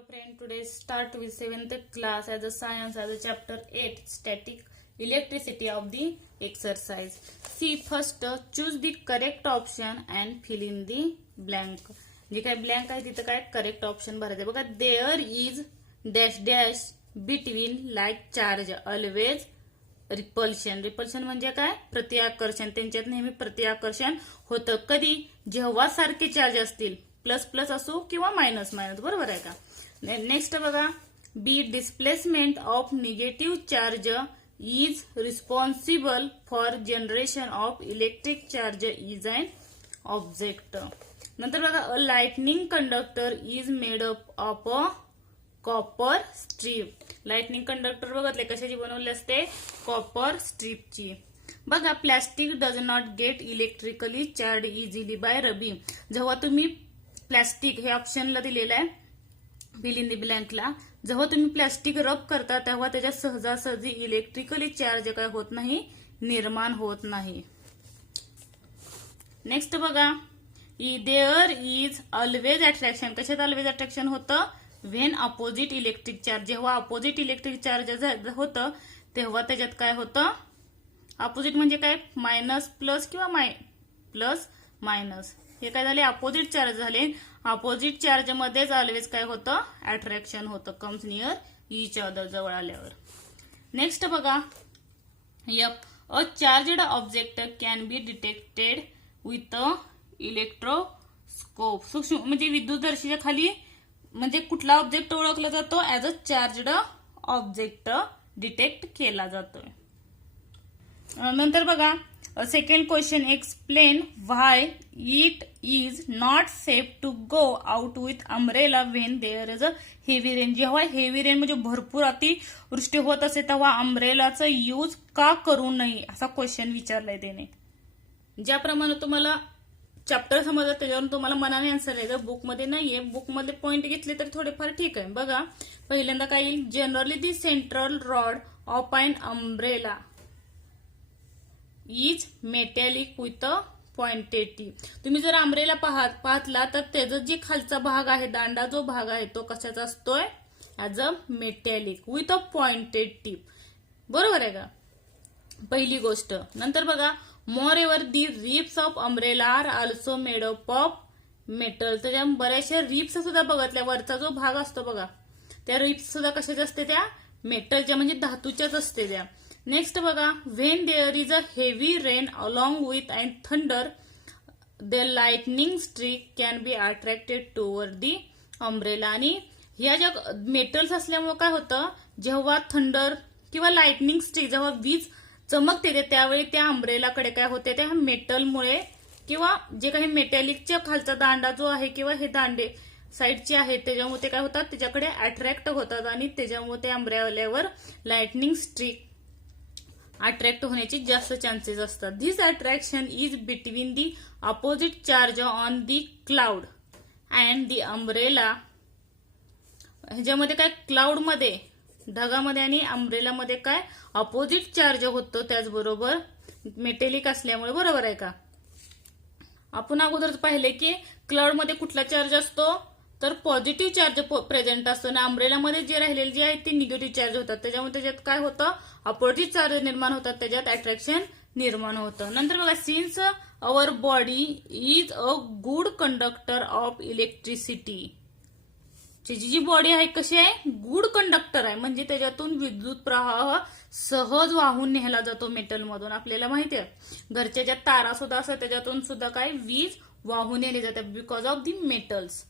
Hello friend, today start with 7th class as a science as a chapter 8 static electricity of the exercise. See first choose the correct option and fill in the blank. जे काय blank आहे तिथे काय correct option भरायचं बघा. There is dash dash between like charge always repulsion. Repulsion म्हणजे काय प्रतिआकर्षण. त्यांच्यात नेहमी प्रतिआकर्षण होतं. कधी जेव्हा सारखे चार्ज असतील प्लस प्लस असो किंवा मायनस मायनस. बरोबर आहे का. नेक्स्ट बघा B displacement of negative charge is responsible for generation of electric charge is an object. नंतर बघा a lightning conductor is made up of a copper strip. Lightning conductor बघतले कशाची बनवले असते कॉपर स्ट्रीपची. बघा plastic does not get electrically charged easily by rubbing. जेव्हा तुम्ही प्लॅस्टिक हे ऑप्शनला दिलेलं आहे फिल इन द ब्लँकला, जेव्हा तुम्ही प्लॅस्टिक रब करता तेव्हा त्याच्या सहजासहजी इलेक्ट्रिकली चार्ज काय होत नाही निर्माण होत नाही. नेक्स्ट बघा देअर इज ऑलवेज अट्रॅक्शन. कशात ऑलवेज अट्रॅक्शन होतं व्हेन अपोजिट इलेक्ट्रिक चार्ज. जेव्हा अपोजिट इलेक्ट्रिक चार्ज होतं तेव्हा त्याच्यात काय होतं अपोजिट म्हणजे काय मायनस प्लस किंवा प्लस मायनस. हे काय झाले अपोजिट चार्ज झाले. अपोजिट चार्ज मध्येच ऑलवेज काय होतं अट्रॅक्शन होतं कम्स नियर इच अदर जवळ आल्यावर. नेक्स्ट बघा a charged object can be detected with a electroscope. सूक्ष्म म्हणजे विद्युतदर्शीच्या खाली म्हणजे कुठला ऑब्जेक्ट ओळखला जातो as a charged object detect केला जातोय. नंतर बघा second question explain why it is not safe to go out with umbrella when there is a heavy rain. जेव्हा हेवी रेन म्हणजे भरपूर अतिवृष्टी होत असे तेव्हा अम्ब्रेलाचा यूज का करू नये असा क्वेश्चन विचारलाय त्याने. ज्याप्रमाणे तुम्हाला चॅप्टर समजलं त्याच्यावरून तुम्हाला मनाने आन्सर आहे. जर बुकमध्ये नाहीये बुकमधले पॉइंट घेतले तर थोडेफार ठीक आहे. बघा पहिल्यांदा काय येईल generally the central rod of an umbrella is metallic with a pointed tip. तुम्ही जर अम्ब्रेला पाहतला तर त्याचा जे खालचा भाग आहे दांडा जो भाग आहे तो कशाचा असतोय as a metallic with a pointed tip. बरोबर आहे का पहिली गोष्ट. नंतर बघा moreover the ribs of umbrella are also made up of metal. त्याच्या बऱ्याचशा रिप्स सुद्धा बघतल्या वरचा जो भाग असतो बघा त्या रिप्स सुद्धा कशाच्या असते त्या मेटलच्या म्हणजे धातूच्याच असते त्या. नेक्स्ट बघा when there is a heavy rain along with and thunder the lightning streak can be attracted toward the umbrella. आणि ह्या ज्या मेटल्स असल्यामुळे काय होतं जेव्हा थंडर किंवा लाइटनिंग स्ट्रीक जेव्हा वीज चमकते त्यावेळी त्या अम्ब्रेलाकडे काय होते त्या मेटलमुळे किंवा जे काही मेटॅलिकच्या खालचा दांडा जो आहे किंवा हे दांडे साईडचे आहेत त्याच्यामुळे ते काय होतात त्याच्याकडे अट्रॅक्ट होतात आणि त्याच्यामुळे त्या अम्ब्रेल्यावर लाइटनिंग स्ट्रीक अट्रॅक्ट होण्याचे जास्त चान्सेस असतात. This attraction is between the opposite charge on the cloud and the umbrella. ह्याच्यामध्ये काय क्लाउड मध्ये ढगामध्ये आणि अम्ब्रेलामध्ये काय अपोजिट चार्ज होतो त्याचबरोबर मेटेलिक असल्यामुळे. बरोबर आहे का. आपण अगोदर पाहिले की क्लाउड मध्ये कुठला चार्ज असतो तर पॉझिटिव्ह चार्ज प्रेझेंट असतो आणि अम्ब्रेलामध्ये जे राहिलेले जे आहेत ते निगेटिव्ह चार्ज होतात त्याच्यामुळे त्याच्यात काय होतं अपोजिट चार्ज निर्माण होतात त्याच्यात अट्रॅक्शन निर्माण होतं. नंतर बघा since our body is a good conductor of electricity. जी बॉडी आहे कशी आहे गुड कंडक्टर आहे म्हणजे त्याच्यातून विद्युत प्रवाह सहज वाहून नेला जातो मेटलमधून. आपल्याला माहिती आहे घरच्या ज्या तारा सुद्धा असतात त्याच्यातून सुद्धा काय वीज वाहून नेली जाते because of the metals.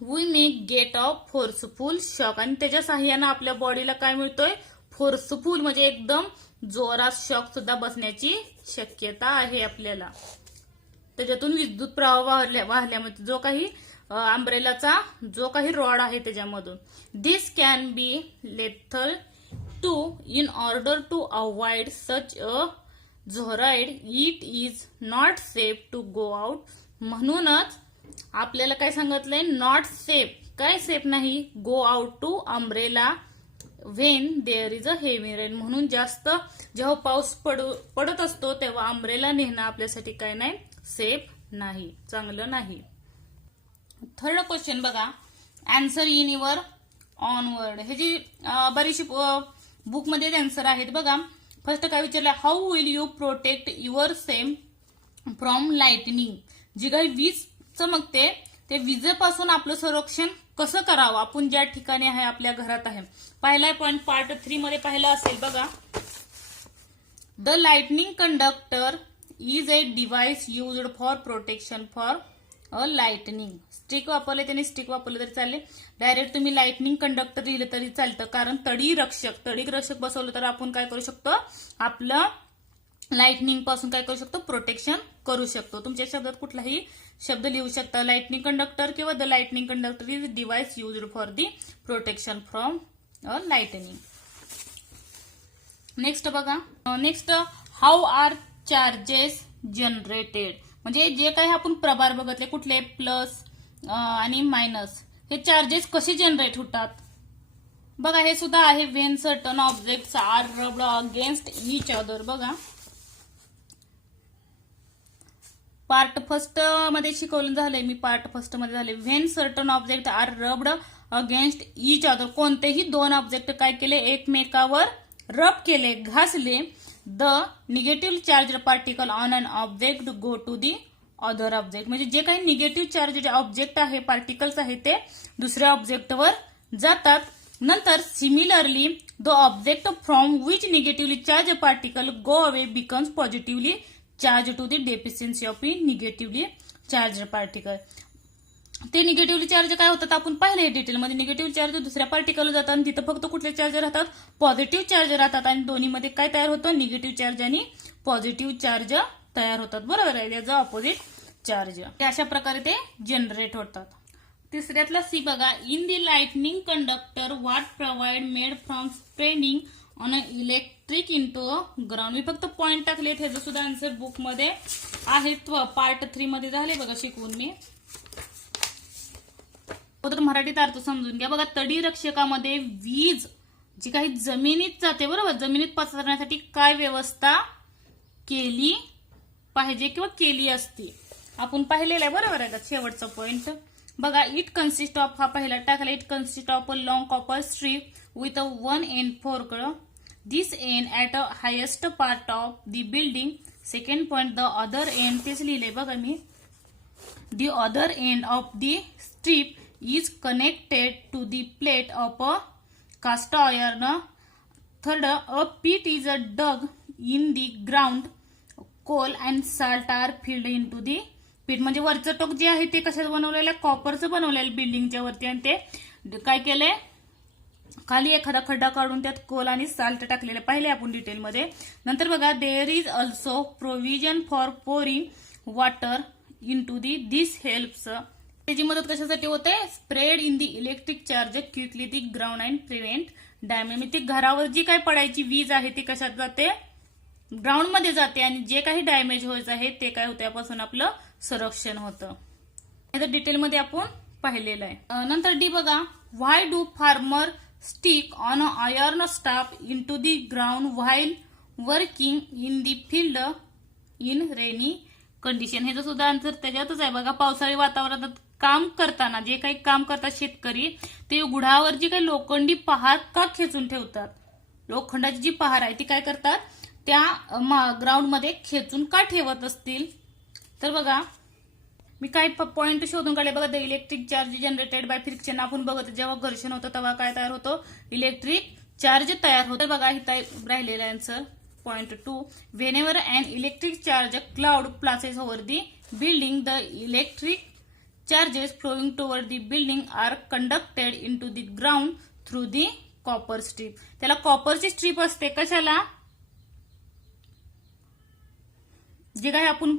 We may get of forceful shock. आणि त्याच्या साह्यानं आपल्या बॉडीला काय मिळतोय फोर्सफुल म्हणजे एकदम जोरात शॉक सुद्धा बसण्याची शक्यता आहे आपल्याला. त्याच्यातून विद्युत प्रवाह वाहल्यामध्ये जो काही अम्ब्रेलाचा जो काही रॉड आहे त्याच्यामधून. This can be lethal to in order to avoid such a झोराइड it is not safe to go out. म्हणूनच आपल्याला काय सांगितलंय नॉट सेफ काय सेफ नाही go out to umbrella when there is a heavy rain. म्हणून जास्त जेव्हा पाऊस पडत असतो तेव्हा अम्ब्रेला नेणं आपल्यासाठी काय नाही सेफ नाही चांगलं नाही. थर्ड क्वेश्चन बघा आन्सर इन युअर ऑनवर्ड. हे जी बरीचशी बुकमध्ये आन्सर आहेत बघा. फर्स्ट काय विचारलं, how will you protect your same from lightning. जी काही वीज चमकते ते विजेपासून आपलं संरक्षण कसं करावं, आपण ज्या ठिकाणी आहे आपल्या घरात आहे. पहिला पॉइंट पार्ट 3 मध्ये पाहिला असेल बघा. The lightning conductor is a device used for protection for a lightning. Stick वापरले त्यांनी स्टिक वापरलं तरी चालेल, डायरेक्ट तुम्ही लाइटनिंग कंडक्टर लिहिलं तरी चालतं. कारण तडी रक्षक बसवलं तर आपण काय करू शकतो, आपलं लाइटनिंग पासून काय करू शकतो, प्रोटेक्शन करू शकतो. तुमच्या शब्दात कुठलाही शब्द लिहू शकता. लाइटनिंग कंडक्टर किंवा the lightning conductor is device used for the protection from a lightning. Next बघा. Next, how are charges generated. म्हणजे जे काही आपण प्रभार बघितले कुठले प्लस आणि मायनस, हे चार्जेस कसे जनरेट होतात बघा. हे सुद्धा आहे. When certain objects are rubbed against each other. बघा पार्ट फर्स्ट मध्ये शिकवलं झालंय मी, पार्ट फर्स्ट मध्ये झाले. When certain object are rubbed against each other. कोणतेही दोन ऑब्जेक्ट काय केले, एकमेकावर रब केले, घासले. The negative charge particle on an object go to the other object. म्हणजे जे काही निगेटिव्ह चार्ज ऑब्जेक्ट आहे, पार्टिकल्स आहे, ते दुसऱ्या ऑब्जेक्टवर जातात. नंतर similarly the object from which negatively charge particle go away becomes positively charge to the deficiency of the negatively charge particle. ते निगेटिव्हली चार्ज काय होतात आपण पाहिले डिटेलमध्ये. निगेटिव्ह चार्ज दुसऱ्या पार्टिकलवर जातात आणि तिथं फक्त कुठले चार्ज राहतात, पॉझिटिव्ह चार्ज राहतात. आणि दोन्हीमध्ये काय तयार होतं, निगेटिव्ह चार्ज आणि पॉझिटिव्ह चार्ज तयार होतात. बरोबर आहे, याचं ऑपोजिट चार्ज. अशा प्रकारे ते जनरेट होतात. तिसऱ्यातला सी बघा. In the lightning conductor what provide made from spreading on a electric into ground. मी फक्त पॉइंट टाकले, ह्याचं सुद्धा आन्सर बुक मध्ये आहे. पार्ट 3 मध्ये झाले बघा शिकवून मी. तर मराठीत अर्थ समजून घ्या बघा. तडी रक्षकामध्ये वीज जी काही जमिनीत जाते, बरोबर, जमिनीत पसरण्यासाठी काय व्यवस्था केली पाहिजे किंवा केली असती, आपण पाहिलेलं आहे. बरोबर आहे का. शेवटचा पॉइंट बघा. इट कन्सिस्ट ऑफ, हा पहिला टाकला, it consist of a long copper strip with a one end forked. This end at a highest part of the building. Second point, the other end, तेच लिहिले बघा मी. The other end of the strip is connected to the plate of a cast iron. Third, a pit is dug in the ground. Coal and salt are filled into the pit. म्हणजे वरचं टोक जे आहे ते कशाचं बनवलेलं, कॉपरचं बनवलेलं बिल्डिंगच्या वरती. आणि ते काय केलंय, खाली एखादा खड्डा काढून त्यात कोल आणि साल्ट टाकलेलं पाहिले आपण डिटेलमध्ये. नंतर बघा. There is also provision for pouring water in to the. This helps. त्याची मदत कशासाठी होते, spread in the electric charge quickly the ground and prevent damage. ती घरावर जी काही पडायची वीज आहे ती कशात जाते, ग्राउंड मध्ये जाते. आणि जे काही डॅमेज व्हायचं आहे ते काय होतं, यापासून आपलं संरक्षण होतं. हे तर डिटेलमध्ये आपण पाहिलेलं आहे. नंतर डी बघा. Why do farmer stick on a iron staff in to the ground while working in the field in rainy condition. हे सुद्धा आन्सर त्याच्यातच आहे बघा. पावसाळी वातावरणात काम करताना जे काही काम करतात शेतकरी, ते उघडावर जी काही लोखंडी पहार का खेचून ठेवतात, लोखंडाची जी पहार आहे ती काय करतात, त्या ग्राउंड मध्ये खेचून का ठेवत असतील. तर बघा मी काही पॉइंट शोधून काढले बघा. The electric charge generated by friction. आपण बघतो जेव्हा घर्षण होतं तेव्हा काय तयार होतं, इलेक्ट्रिक चार्ज तयार होतं. बघा इथं राहिलेला answer point 2. Whenever an electric charge cloud places over the building, the electric charges flowing toward the building are conducted into the ground through the copper strip. त्याला कॉपरची स्ट्रीप असते कशाला, जे काही आपण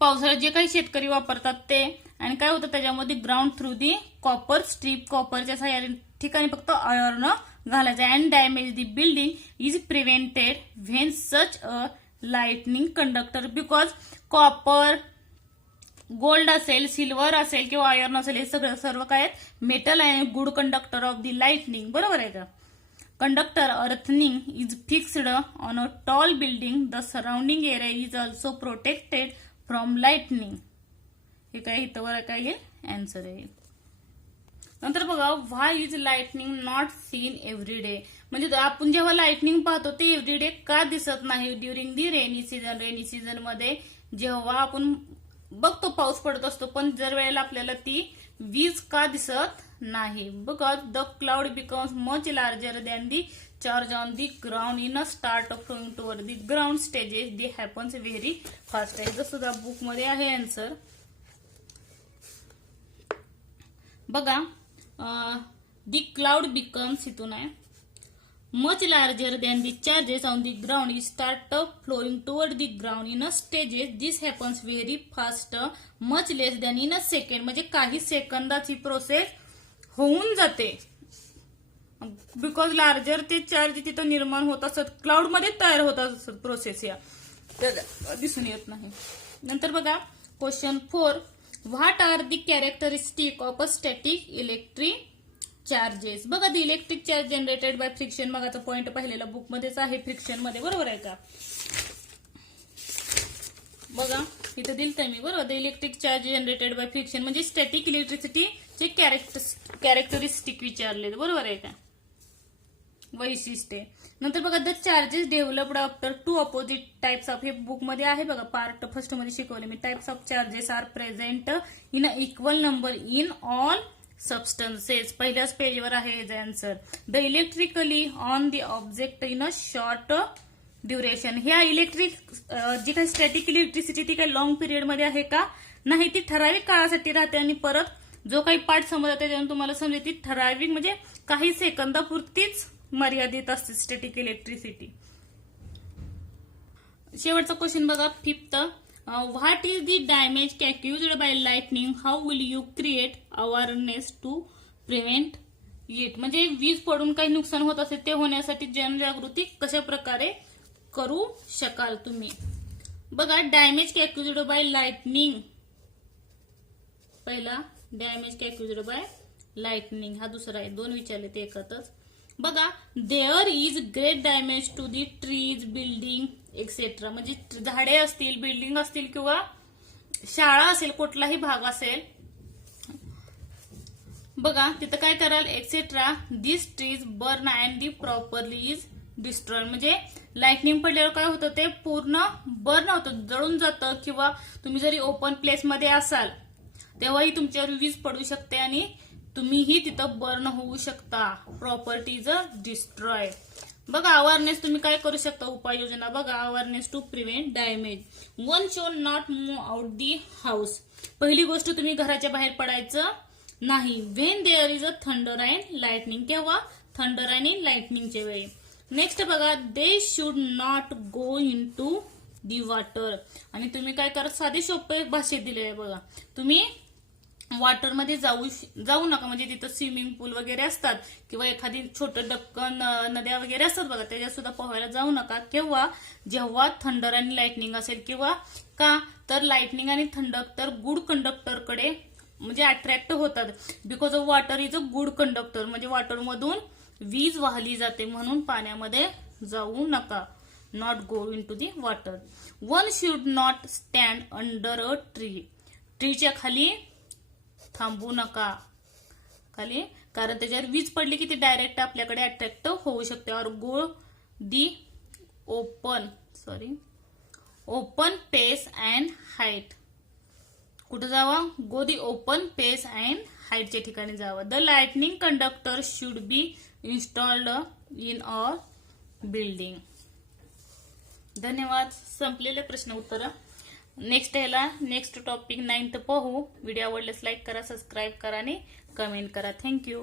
पावसाळ्यात जे काही शेतकरी वापरतात ते. आणि काय होतं त्याच्यामध्ये, ground through the copper strip. कॉपरच्या सहाय्याने ठिकाणी फक्त आयर्न घालायचं. And damage the building is prevented when such a lightning conductor. Because copper, gold असेल, सिल्वर असेल किंवा आयर्न असेल, हे सगळं सर्व काय मेटल आहे, good conductor of the lightning. बरोबर आहे का. Conductor earthing is fixed on a tall building. The surrounding area is also protected from lightning. हे काय इथं काय येईल, आन्सर आहे. नंतर बघा, why is lightning not seen every day. म्हणजे आपण जेव्हा लाइटनिंग पाहतो ते एव्हरीडे का दिसत नाही during the rainy season. Rainy season मध्ये जेव्हा आपण बघतो पाऊस पडत असतो, पण जर वेळेला आपल्याला ती वीज का दिसत नाही. Because the cloud becomes much larger than the charge on the ground in a start of flowing toward the ground stages the happens very fast. आहे जसं त्या बुक मध्ये आहे आन्सर. बघा, दी क्लाउड बिकम्स इथून आहे much larger than the charges on the ground it start flowing toward the ground in a stages. This happens very fast, much less than in a second. म्हणजे काही सेकंदाची process होऊन जाते. Because larger ते charge तिथं निर्माण होत असत, क्लाउड मध्ये तयार होत असत प्रोसेस, या दिसून येत नाही. नंतर बघा question 4. What are the characteristic of a static electric charges. बघा, the electric charge generated by friction. मगाचा पॉइंट पाहिलेला बुक मध्येच आहे, फ्रिक्शन मध्ये, बरोबर आहे का. बघा इथं दिलंय मी, बरोबर. The electric charge generated by friction म्हणजे स्टॅटिक इलेक्ट्रिसिटीचे कॅरेक्टरिस्टिक विचारले, बरोबर आहे का, वैशिष्ट्ये. नंतर बघा, the charges developed after two opposite types of. हे बुक मध्ये आहे बघा, पार्ट फर्स्ट मध्ये शिकवले मी. Types of charges are present in a equal number in all substances. पहिल्याच पेजवर आहे याचा answer. The electrically on the object in a short duration. ह्या इलेक्ट्रिक जी काही स्टॅटिक इलेक्ट्रिसिटी ती काही लॉंग पिरियड मध्ये आहे का, नाही, ती ठराविक काळासाठी राहते. आणि परत जो काही पार्ट समजत त्याच्यातून तुम्हाला समजेल ती ठराविक म्हणजे काही सेकंदापुरतीच मर्यादित असते स्टॅटिक इलेक्ट्रिसिटी. शेवटचा क्वेश्चन बघा, 5th. What is the damage caused by lightning. How will you create awareness to prevent it. म्हणजे वीज पडून काही नुकसान होत असेल ते होण्यासाठी जनजागृती कशा प्रकारे करू शकाल तुम्ही. बघा, डॅमेज कॅक्युज्ड बाय लाइटनिंग. पहिला डॅमेज कॅक्युज्ड बाय लाइटनिंग, हा दुसरा आहे. दोन विचारले ते एकत्रच. बघा, there is great damage to the trees, building etcetera. म्हणजे झाडे असतील, बिल्डिंग असतील किंवा शाळा असेल, कुठलाही भाग असेल, बघा तिथं काय कराल, etcetera this trees burn and the properly is destroy. म्हणजे लाइटनिंग पडल्यावर काय होतं, ते पूर्ण बर्न होतं, जळून जातं. किंवा तुम्ही जरी ओपन प्लेस मध्ये असाल तेव्हाही तुमच्यावर वीज पडू शकते आणि तुम्हीही तिथं बर्न होऊ शकता. Properties destroy. बघा, अवेअरनेस तुम्ही काय करू शकता, उपाययोजना. बघा, awareness to prevent damage. One should not move out the house. पहिली गोष्ट, तुम्ही घराच्या बाहेर पडायचं नाही. When there is a thunder and lightning. केव्हा, थंडर आणि लाइटनिंगच्या वेळी. नेक्स्ट बघा, they should not go in to the water. आणि तुम्ही काय करा, साधे सोपे भाषेत दिले आहे बघा, तुम्ही वॉटरमध्ये जाऊ नका. म्हणजे तिथं स्विमिंग पूल वगैरे असतात किंवा एखादी छोटं डक्कन नद्या वगैरे असतात बघा, त्याच्यात सुद्धा पोहायला जाऊ नका. केव्हा, जेव्हा थंडर आणि लाइटनिंग असेल. किंवा का, तर लाइटनिंग आणि थंडर तर गुड कंडक्टरकडे म्हणजे अट्रॅक्ट होतात. Because of water is a good conductor. म्हणजे वॉटरमधून वीज वाहली जाते, म्हणून पाण्यामध्ये जाऊ नका. Not go in to the water. One should not stand under a tree. ट्रीच्या खाली थांबू नका खाली, कारण त्याच्यावर वीज पडली की ती डायरेक्ट आपल्याकडे अट्रॅक्ट होऊ शकते. Or go the open space and height. कुठं जावा, go the open space and हाईटच्या ठिकाणी जावा. The lightning conductor should be installed in a building. धन्यवाद. संपलेले प्रश्न उत्तर. नेक्स्ट टॉपिक 9th पाहू. व्हिडिओ आवडल्यास लाईक करा, सबस्क्राईब करा आणि कमेंट करा. थँक्यू.